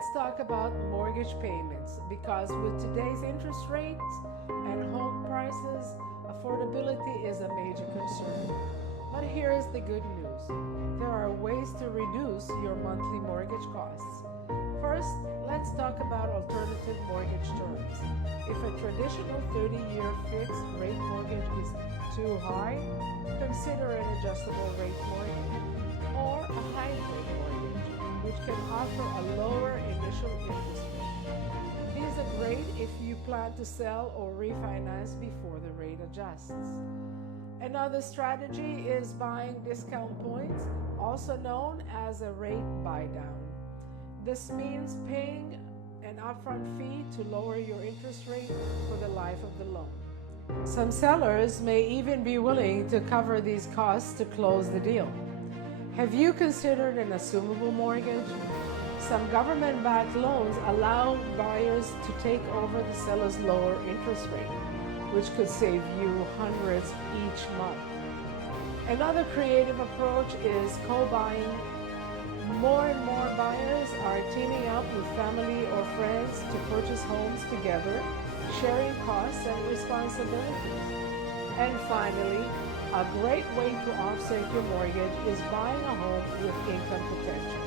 let's talk about mortgage payments because with today's interest rates and home prices, affordability is a major concern. But here is the good news. There are ways to reduce your monthly mortgage costs. First, let's talk about alternative mortgage terms. If a traditional 30-year fixed rate mortgage is too high, consider an adjustable rate mortgage or a hybrid mortgage, which can offer a lower initial interest rate. These are great if you plan to sell or refinance before the rate adjusts. Another strategy is buying discount points, also known as a rate buy-down. This means paying an upfront fee to lower your interest rate for the life of the loan. Some sellers may even be willing to cover these costs to close the deal. Have you considered an assumable mortgage? Some government-backed loans allow buyers to take over the seller's lower interest rate, which could save you hundreds each month. Another creative approach is co-buying. More and more buyers are teaming up with family or friends to purchase homes together, sharing costs and responsibilities. And finally, a great way to offset your mortgage is buying a home with income potential.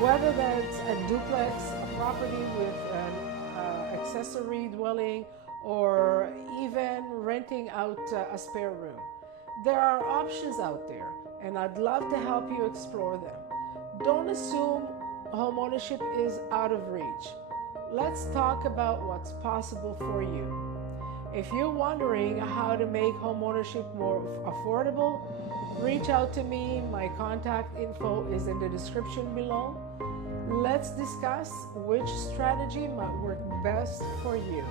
Whether that's a duplex, a property with an accessory dwelling, or even renting out a spare room. There are options out there, and I'd love to help you explore them. Don't assume homeownership is out of reach. Let's talk about what's possible for you. If you're wondering how to make homeownership more affordable, reach out to me. My contact info is in the description below. Let's discuss which strategy might work best for you.